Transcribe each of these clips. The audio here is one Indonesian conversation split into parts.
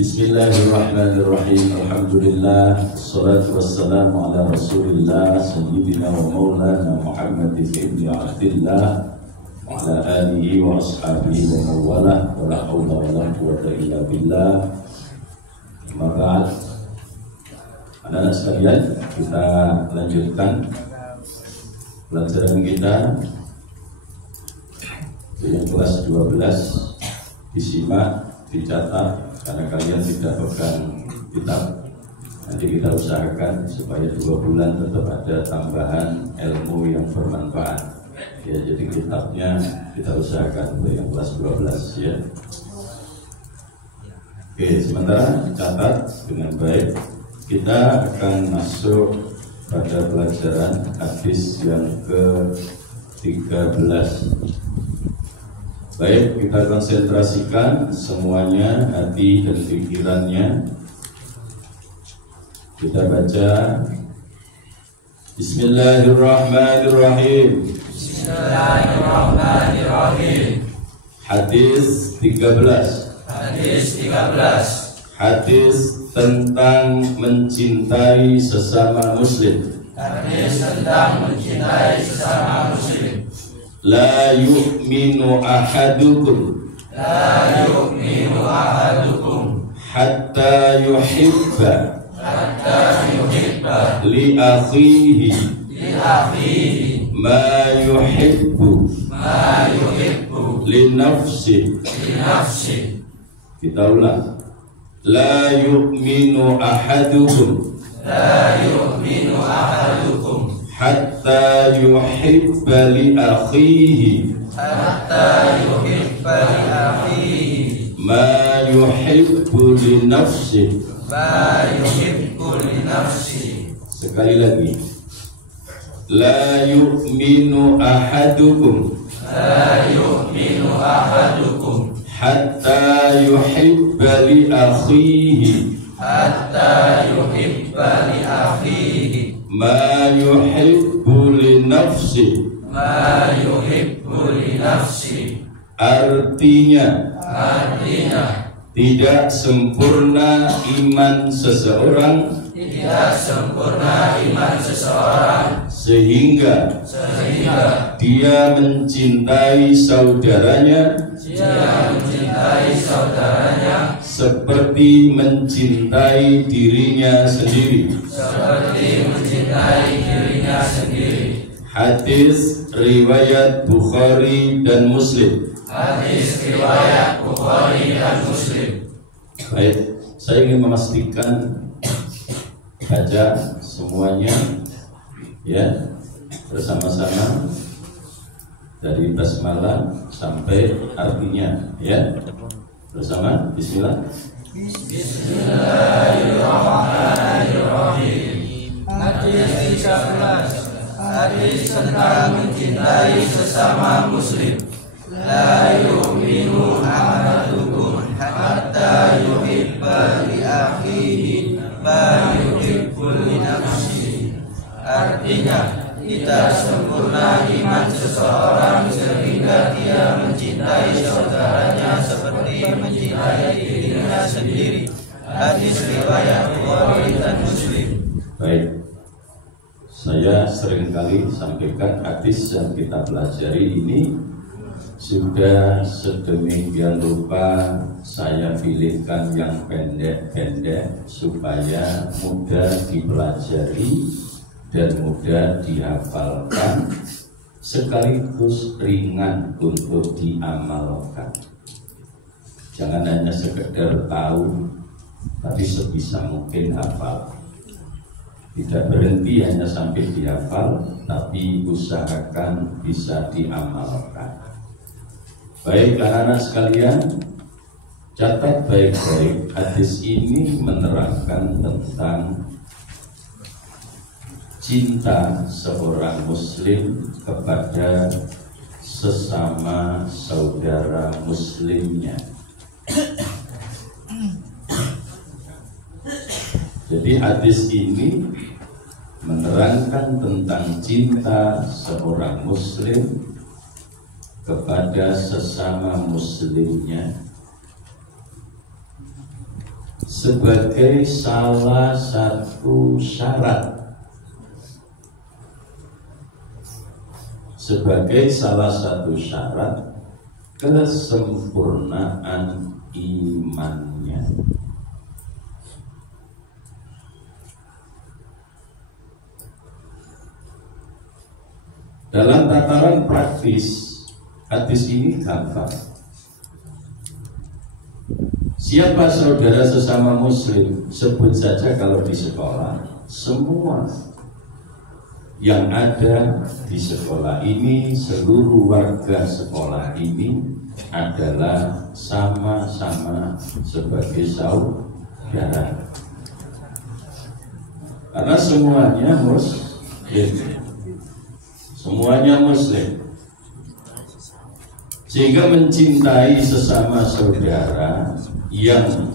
Bismillahirrahmanirrahim. Alhamdulillah, wassalatu wassalamu ala Rasulillah Sayyidina wa maulana Muhammadin ibn Abdillah wa ala alihi wa ashabihi wa mawalah wa la hawla wa la quwwata illa billah. Amma ba'd. Anak-anak sekalian, kita lanjutkan pelajaran kita yang kelas 12. Disimak, dicatat, karena kalian tidak pegang kitab. Nanti kita usahakan supaya 2 bulan tetap ada tambahan ilmu yang bermanfaat ya. Jadi kitabnya kita usahakan untuk yang kelas 12 ya. Oke, sementara catat dengan baik. Kita akan masuk pada pelajaran hadis yang ke-13. Baik, kita konsentrasikan semuanya, hati dan pikirannya. Kita baca Bismillahirrahmanirrahim. Bismillahirrahmanirrahim. Hadis 13. Hadis tentang mencintai sesama muslim. Hadis tentang mencintai sesama muslim. La yu'minu ahadukum hatta yuhibba li akhihi ma yuhibbu li nafsi. Kita ulang. La yu'minu ahadukum hatta yuhibba li akhihi ma yuhibbu li nafsi. Sekali lagi. La yu'minu ahadukum hatta yuhibba li akhihi ma yuhibbu li nafsi. Artinya tidak sempurna iman seseorang sehingga dia mencintai saudaranya seperti mencintai dirinya sendiri. Hadis riwayat Bukhari dan Muslim. Baik, saya ingin memastikan baca semuanya ya bersama-sama dari basmalah sampai artinya ya. Bersama bismillah. Bismillahirrahmanirrahim. Hadis 13. Hadis tentang mencintai sesama muslim. La yu'minu ahadukum hatta yuhibba li akhihi ma yuhibbu li nafsihi. Artinya, tidak sempurna iman seseorang sehingga dia mencintai saudaranya seperti mencintai dirinya sendiri. Hadis riwayat Bukhari dan Muslim. Baik, saya seringkali sampaikan hadis yang kita pelajari ini sudah sedemikian rupa saya pilihkan yang pendek-pendek supaya mudah dipelajari dan mudah dihafalkan sekaligus ringan untuk diamalkan. Jangan hanya sekedar tahu, tapi sebisa mungkin hafal. Tidak berhenti hanya sampai dihafal, tapi usahakan bisa diamalkan. Baik anak-anak sekalian, catat baik-baik. Hadis ini menerangkan tentang cinta seorang muslim kepada sesama saudara muslimnya. Jadi hadis ini menerangkan tentang cinta seorang muslim kepada sesama muslimnya sebagai salah satu syarat, kesempurnaan imannya. Dalam tataran praktis, hadis ini gampang. Siapa saudara sesama muslim? Sebut saja kalau di sekolah, semua yang ada di sekolah ini, seluruh warga sekolah ini adalah sama-sama sebagai saudara. Karena semuanya muslim, sehingga mencintai sesama saudara yang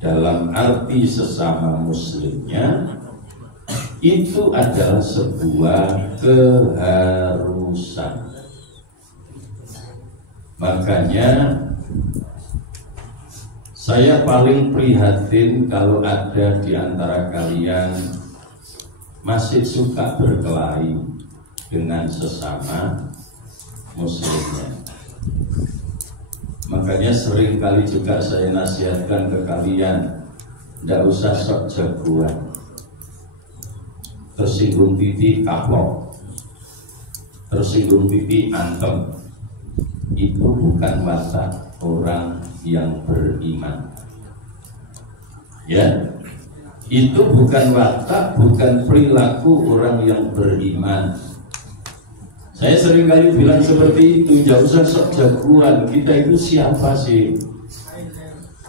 dalam arti sesama muslimnya itu adalah sebuah keharusan. Makanya saya paling prihatin kalau ada di antara kalian masih suka berkelahi dengan sesama muslimnya. Makanya sering kali juga saya nasihatkan ke kalian, tidak usah sok jagoan, tersinggung titik kapok, tersinggung titik antem. Itu bukan watak orang yang beriman. Ya, itu bukan watak, bukan perilaku orang yang beriman. Saya sering kali bilang seperti itu, jangan usah sok jagoan. Kita itu siapa sih?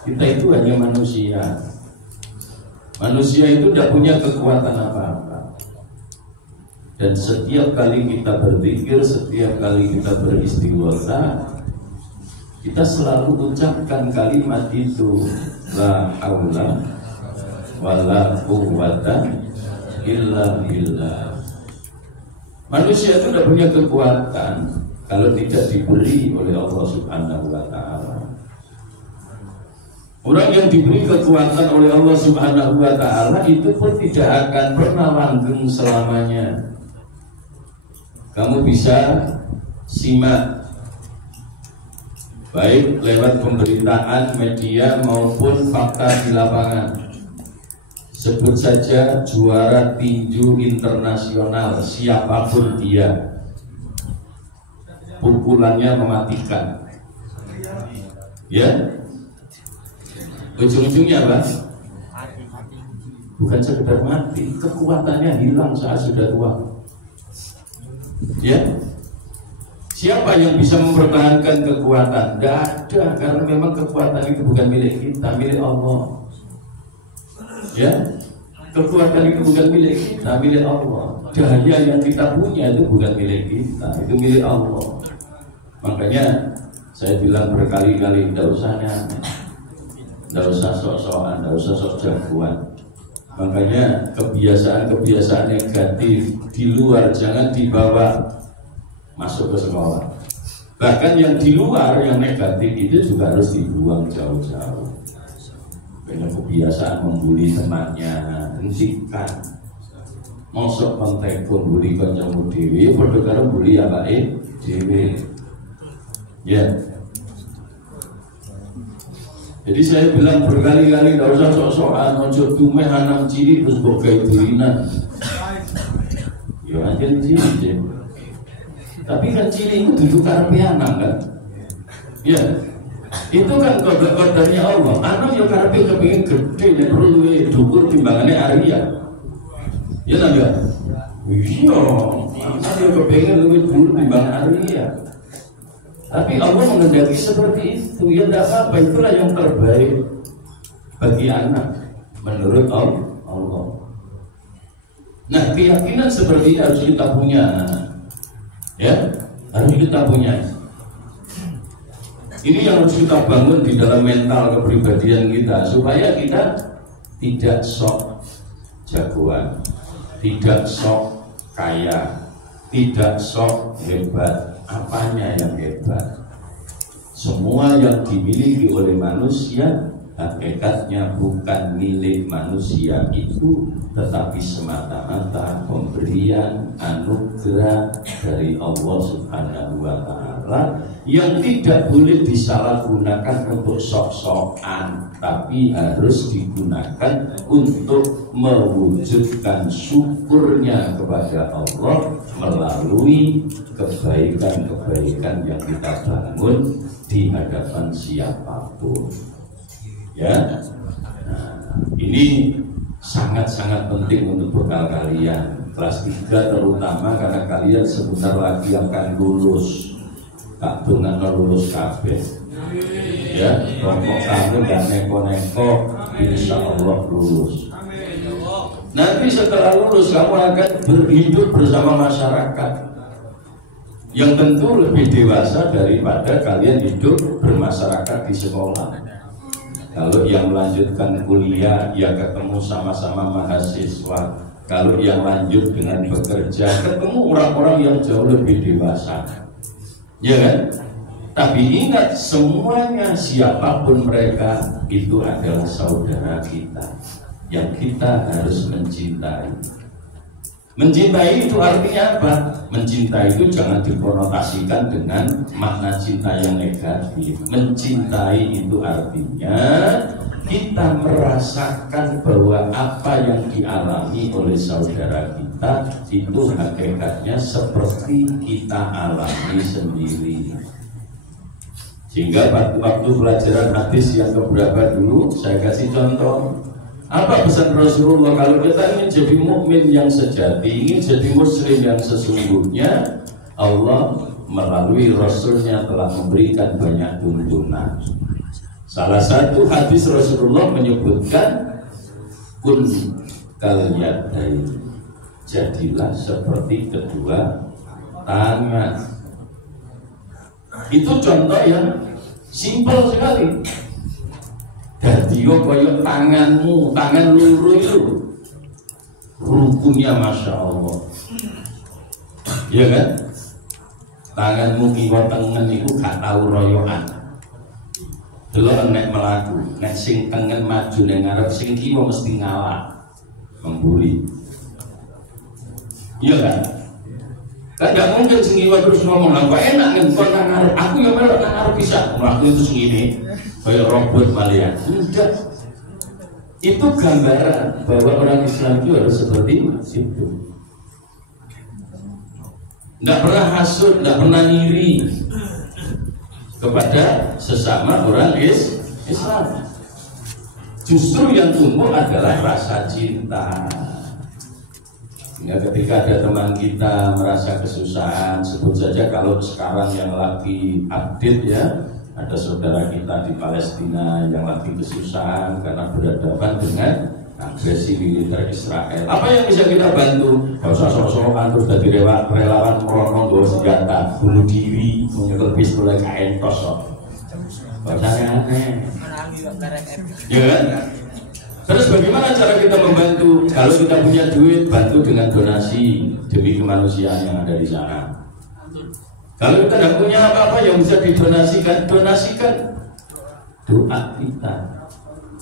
Kita itu hanya manusia. Manusia itu tidak punya kekuatan apa-apa. Dan setiap kali kita berpikir, setiap kali kita beristighotsah, kita selalu ucapkan kalimat itu, la haula wala quwwata illa billah. Manusia itu tidak punya kekuatan kalau tidak diberi oleh Allah Subhanahu wa ta'ala. Orang yang diberi kekuatan oleh Allah Subhanahu wa ta'ala itu pun tidak akan pernah langgeng selamanya. Kamu bisa simak baik lewat pemberitaan media maupun fakta di lapangan. Sebut saja juara tinju internasional siapapun dia, pukulannya mematikan. Ya, ujung-ujungnya apa? Bukan sekedar mati, kekuatannya hilang saat sudah tua. Ya, siapa yang bisa mempertahankan kekuatan? Tidak ada, karena memang kekuatan itu bukan milik kita, milik Allah. Ya, kekuatan itu bukan milik kita, milik Allah. Daya yang kita punya itu bukan milik kita, itu milik Allah. Makanya saya bilang berkali-kali, tidak usah aneh, tidak usah sok-sokan, tidak usah sok jagoan. Makanya kebiasaan-kebiasaan negatif di luar jangan dibawa masuk ke sekolah. Bahkan yang di luar yang negatif itu juga harus dibuang jauh-jauh. Banyak kebiasaan membuli temannya, hentikan. Mosok kontekun bully kancamu dhewe padha karo bully awake dhewe. Ya. Jadi saya bilang berkali-kali tidak usah sok-sokan, ojo tumeh anak cilik terus mbok gawe dulinan. Ya anjen cilik. Tapi kan cilik itu duduk karepe anak kan. Ya. Itu kan kodenya Allah. Anak yang karepe kepengin gede nek perlu dhuwur timbangane Arya. Ya ta enggak? Iya. Anak yang kepengin luwih dhuwur timbang Arya. Tapi Allah menghendaki seperti itu. Ya tidak apa-apa, itulah yang terbaik bagi anak menurut Allah. Nah, keyakinan seperti ini harus kita punya. Ya, harus kita punya. Ini yang harus kita bangun di dalam mental kepribadian kita supaya kita tidak sok jagoan, tidak sok kaya, tidak sok hebat. Apanya yang hebat? Semua yang dimiliki oleh manusia hakikatnya bukan milik manusia itu, tetapi semata-mata pemberian anugerah dari Allah Subhanahu wa Ta'ala yang tidak boleh disalahgunakan untuk sok-sokan, tapi harus digunakan untuk mewujudkan syukurnya kepada Allah melalui kebaikan-kebaikan yang kita bangun di hadapan siapapun. Ya, nah, ini sangat-sangat penting untuk bekal kalian kelas 3 terutama, karena kalian sebentar lagi akan lulus. Tak dengan lulus kabeh. Ya, pokok kamu gak neko-neko, insya Allah lulus. Nanti setelah lulus kamu akan berhidup bersama masyarakat yang tentu lebih dewasa daripada kalian hidup bermasyarakat di sekolah. Kalau yang melanjutkan kuliah, ya ketemu sama-sama mahasiswa. Kalau yang lanjut dengan bekerja, ketemu orang-orang yang jauh lebih dewasa. Ya kan? Tapi ingat, semuanya siapapun mereka itu adalah saudara kita yang kita harus mencintai. Mencintai itu artinya apa? Mencintai itu jangan dikonotasikan dengan makna cinta yang negatif. Mencintai itu artinya kita merasakan bahwa apa yang dialami oleh saudara kita itu hakikatnya seperti kita alami sendiri. Sehingga waktu pelajaran hadis yang keberapa dulu saya kasih contoh. Apa pesan Rasulullah? Kalau kita ingin jadi mukmin yang sejati, ingin jadi muslim yang sesungguhnya, Allah melalui Rasulnya telah memberikan banyak tuntunan. Salah satu hadis Rasulullah menyebutkan kun kalyadain, jadilah seperti kedua tangan. Itu contoh yang simpel sekali. Jadi koyok tanganmu, tangan luru itu rukunnya masya Allah, ya kan? Tanganmu kiwa tengen itu gak tahu royokan. Delok nek melaku, nek sing tengen maju ning ngarep, sing kiwa mesti ngalah, membuli. Iya kan? Tidak mungkin sing kiwa terus ngomong, "Lah kok enak ngempon nang ngarep, aku ya melok nang ngarep bisa." Aku itu segini. Kayak robot malah. Enggak. Itu gambaran bahwa orang Islam itu harus seperti itu. Tidak pernah hasud, tidak pernah ngiri kepada sesama orang Islam. Justru yang tumbuh adalah rasa cinta. Sehingga ketika ada teman kita merasa kesusahan, sebut saja kalau sekarang yang lagi update ya, ada saudara kita di Palestina yang lagi kesusahan karena berhadapan dengan agresi militer Israel. Apa yang bisa kita bantu? Gak usah sok-sokan terus dari relawan meronong bawa senjata, bunuh diri, menyekel pistol kain tos. Gak usah aneh. Ya kan? Terus bagaimana cara kita membantu? Kalau kita punya duit, bantu dengan donasi demi kemanusiaan yang ada di sana. Kalau kita tidak punya apa-apa yang bisa didonasikan, donasikan doa kita.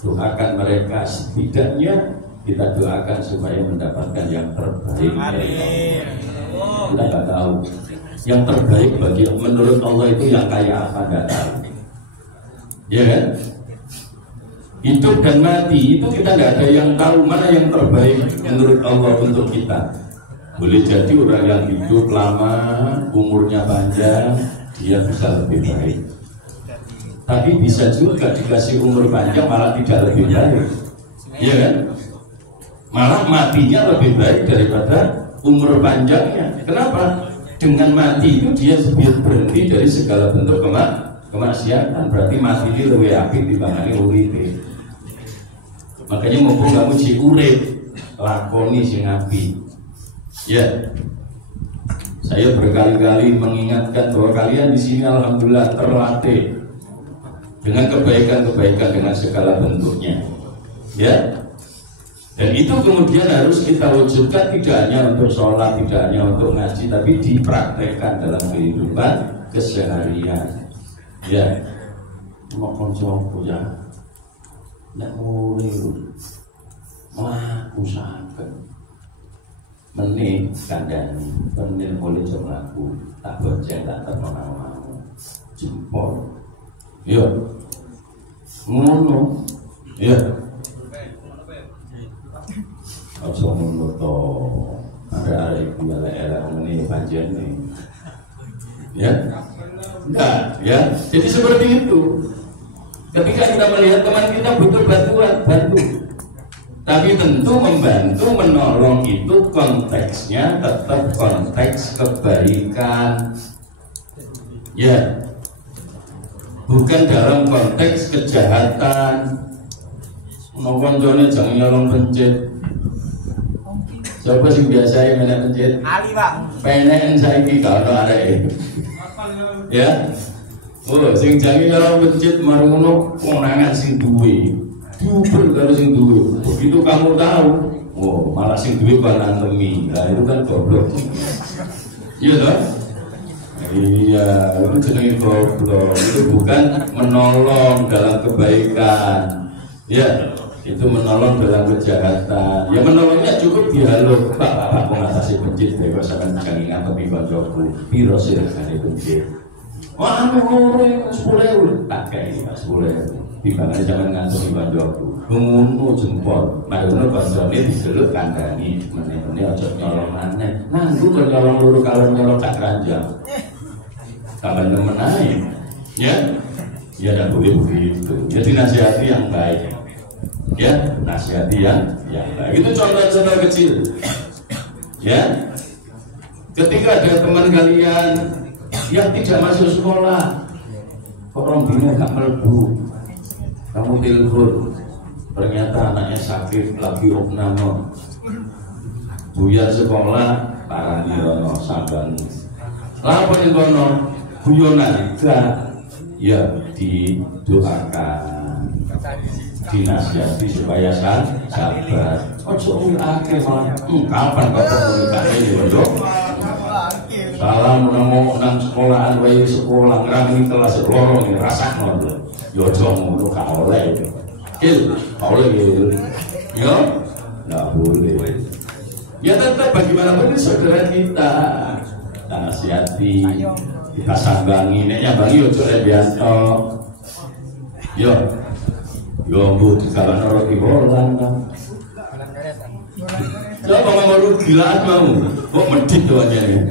Doakan mereka, setidaknya kita doakan supaya mendapatkan yang terbaik dari Allah. Kita nggak tahu yang terbaik bagi menurut Allah itu yang kayak apa, nggak tahu. Ya kan? Hidup dan mati itu kita nggak ada yang tahu mana yang terbaik menurut Allah untuk kita. Boleh jadi orang yang hidup lama, umurnya panjang, dia bisa lebih baik. Tapi bisa juga dikasih umur panjang malah tidak lebih baik. Iya kan? Malah matinya lebih baik daripada umur panjangnya. Kenapa? Dengan mati itu dia berhenti dari segala bentuk kemaksiatan. Berarti mati ini lebih apik dibanding urip. Makanya mumpung kamu si urip, lakoni sing apik. Ya, saya berkali-kali mengingatkan bahwa kalian di sini alhamdulillah terlatih dengan kebaikan-kebaikan dengan segala bentuknya. Ya, dan itu kemudian harus kita wujudkan tidak hanya untuk sholat, tidak hanya untuk ngaji, tapi dipraktekkan dalam kehidupan keseharian. Ya, mau konco ya. nek mulai mlaku saged meneh kandhani meneh mulai jam mlaku tak bonceng tak terno jempol yo ngono ya aja ngono to ada ibu elek-elek meneh panjenengan ya enggak ya jadi seperti itu. Ketika kita melihat teman kita butuh bantuan, bantu. Tapi tentu membantu, menolong itu konteksnya tetap konteks kebaikan. Ya, bukan dalam konteks kejahatan. Mau konjone jangan nyolong pencet. Siapa sih biasa yang menek pencet? Ali Pak. Penen saiki kalau ada ya. Oh, sing jangi kalau pencet marungono konangan sing duwe. Diuber karo sing duwe. Begitu kamu tahu, oh, malah sing duwe banantemi. Nah, itu kan goblok. Iya toh? Iya, itu jenenge goblok. Itu bukan menolong dalam kebaikan. Ya, itu menolong dalam kejahatan. Ya menolongnya cukup dialog. Pak mengatasi pencet kok sampean jangan ngantepi kancaku. Piro sih regane pencet? Wah, ngore 10.000 tak kayak 10.000. Dibanding zaman ngantuk di banjoku, ngono jempol. Madune kancane dijeluk kandhani, meneh-meneh aja nyolong maneh. Nanggu kok nyolong loro kalau nyolong tak ranjang. Tambah nemen ae. Ya? Ya tidak boleh begitu. Jadi nasihati yang baik. Ya, nasihati yang baik. Itu contoh-contoh kecil. Ya. Ketika ada teman kalian yang tidak masuk sekolah, kok orang bingung gak melebu, kamu telepon, ternyata anaknya sakit lagi opname, buyar sekolah parah di rono samban, lapor di rono guyonan ya didoakan, dinasihati supaya sabar. Ojo akhir malah kapan kau komunikasi ini bodoh? Salam nang sekolahan wae sekolah ngrami kelas lorong rasakno yo aja ngono gak oleh. Oleh yo enggak boleh. Ya tetap bagaimanapun ini saudara kita nasihati, kita sambangi, nek nyambangi ojo lebianto. Yo mbok dikalahno roti bolan kan. Coba ngomong gilaan mau, kok medit tuh aja nih.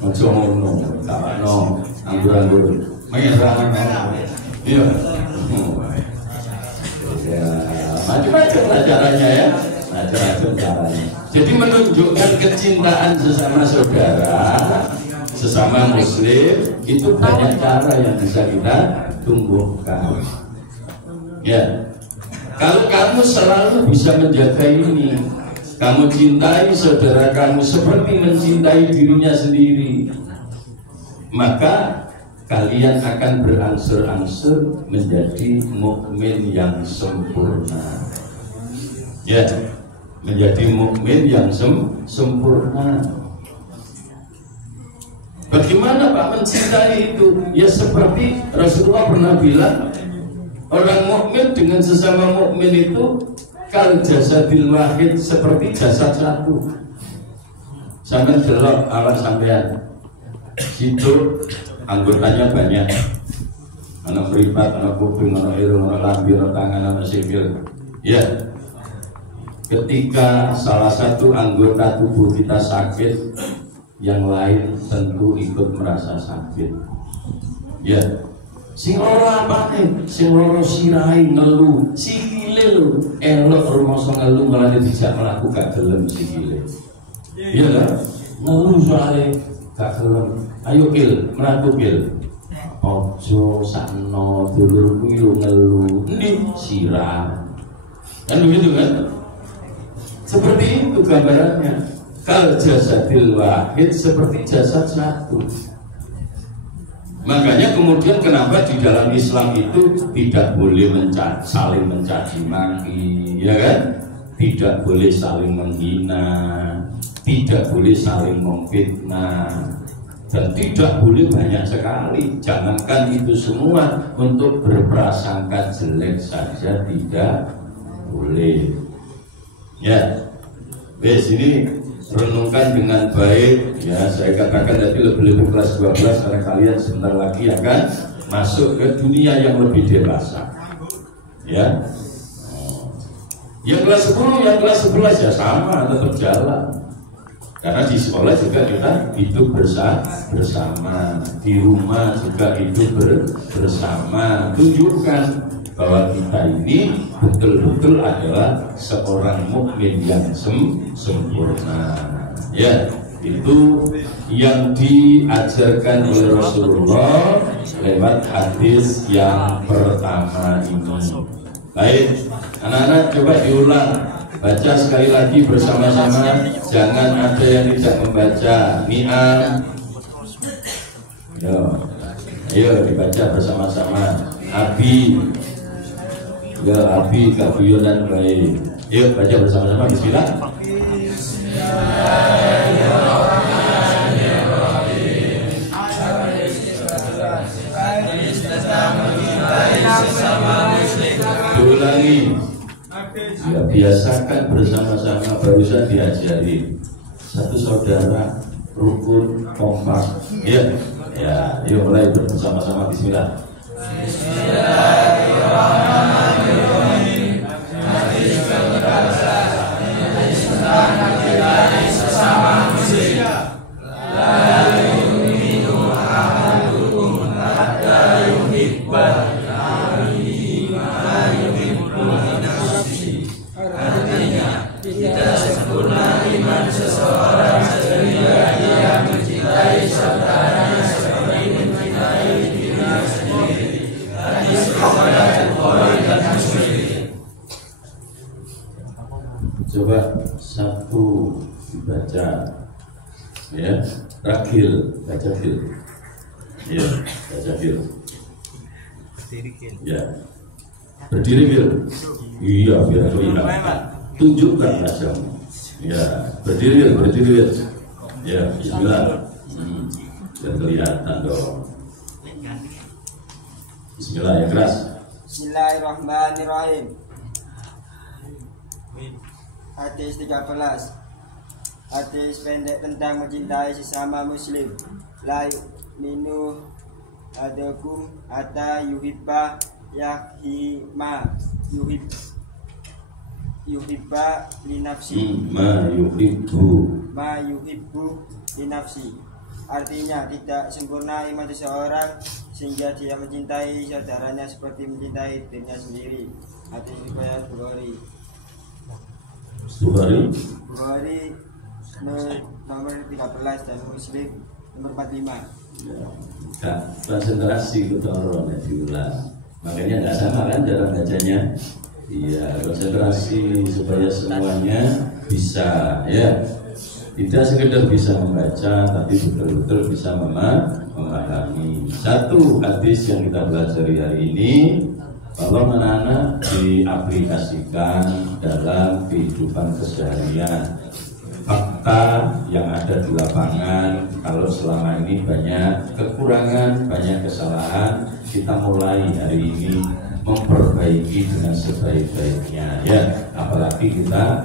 Ojo ngono, kalahno anggur-anggur merah. Iya. Ya, macam-macam lah caranya ya. Macam-macam caranya. Jadi menunjukkan kecintaan sesama saudara, sesama muslim, itu banyak cara yang bisa kita tumbuhkan. Ya. Kalau kamu selalu bisa menjaga ini, kamu cintai saudara kamu seperti mencintai dirinya sendiri, maka kalian akan berangsur-angsur menjadi mukmin yang sempurna. Ya, menjadi mukmin yang sempurna. Bagaimana Pak mencintai itu? Ya seperti Rasulullah pernah bilang, orang mukmin dengan sesama mukmin itu kal jasadil wahid, seperti jasad satu. Sampai delok awak sampean, situ anggotanya banyak, anak beripat, anak kuping, anak irung, anak lambi, anak tangan, anak sikil. Ya, ketika salah satu anggota tubuh kita sakit, yang lain tentu ikut merasa sakit. Ya, sing loro apa nih? Sing loro sirai ngeluh, sikile lho elok rumoso ngeluh malah dijak mlaku gak gelem sikile. Iya lah, ngeluh soalnya gak gelem. Ayo Kil, mlaku Kil. Ojo sakno dulurku yo ngeluh. Endi sirah. Kan begitu kan? Seperti itu gambarannya. Kal jasadil wahid, seperti jasad satu. Makanya kemudian kenapa di dalam Islam itu tidak boleh saling mencaci maki, ya kan? Tidak boleh saling menghina, tidak boleh saling memfitnah. dan tidak boleh banyak sekali. Jangankan itu semua, untuk berprasangka jelek saja tidak boleh. Ya, wes ini renungkan dengan baik. Ya, saya katakan tadi lebih-lebih kelas 12 karena kalian sebentar lagi akan masuk ke dunia yang lebih dewasa. Ya, yang kelas 10, yang kelas 11 ya sama, tetap jalan. Karena di sekolah juga kita hidup bersama, di rumah juga hidup bersama. Tunjukkan bahwa kita ini betul-betul adalah seorang mukmin yang sempurna. Ya, itu yang diajarkan oleh Rasulullah lewat hadis yang pertama ini. Baik, anak-anak coba diulang. Baca sekali lagi bersama-sama, jangan ada yang tidak membaca. Ni'am. Ayo dibaca bersama-sama. Abi. Ya, Abi, kaguyonan baik. Yuk baca bersama-sama. Bismillah. Ulangi. Ya, biasakan bersama-sama, barusan diajari. Satu saudara, rukun, kompak. Ya, ya, yuk mulai bersama-sama. Bismillah. Bismillahirrahmanirrahim. Sesama muslim. La yu'minu ahadukum hatta yuhibba. Tidak sempurna iman seseorang sehingga dia mencintai saudaranya seperti mencintai dirinya sendiri. Hadis riwayat Bukhari dan Muslim. Coba satu dibaca, ya, Rakil, baca fil, ya, baca fil, ya, berdiri fil, iya biar kelihatan. Tunjukkan wajahmu. Ya, berdiri, ya, bismillah. Biar kelihatan dong. Bismillah, yang keras. Bismillahirrahmanirrahim. Hadis 13. Hadis pendek tentang mencintai sesama muslim. La yu'minu ahadukum hatta yuhibba yahima yuhibba li nafsi ma yuhibbu li nafsi. Artinya tidak sempurna iman seseorang sehingga dia mencintai saudaranya seperti mencintai dirinya sendiri. Hadis riwayat Bukhari nomor 13 dan Muslim nomor 45. Ya, konsentrasi ketoron diulang. Makanya nggak sama kan cara bacanya. Iya, konsentrasi supaya semuanya bisa, ya. Tidak sekedar bisa membaca, tapi betul-betul bisa memahami. Satu hadis yang kita pelajari hari ini, kalau anak-anak diaplikasikan dalam kehidupan keseharian, fakta yang ada di lapangan, kalau selama ini banyak kekurangan, banyak kesalahan, kita mulai hari ini memperbaiki dengan sebaik-baiknya, ya. Apalagi kita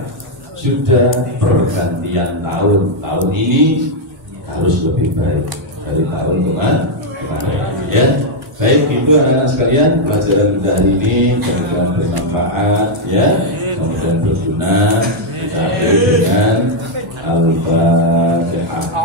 sudah pergantian tahun ini harus lebih baik dari tahun kemarin, ya. Baik, itu anak-anak sekalian, pelajaran kita hari ini mudah-mudahan bermanfaat, ya, mudah-mudahan berguna. Kita akhiri dengan Al-Fatihah.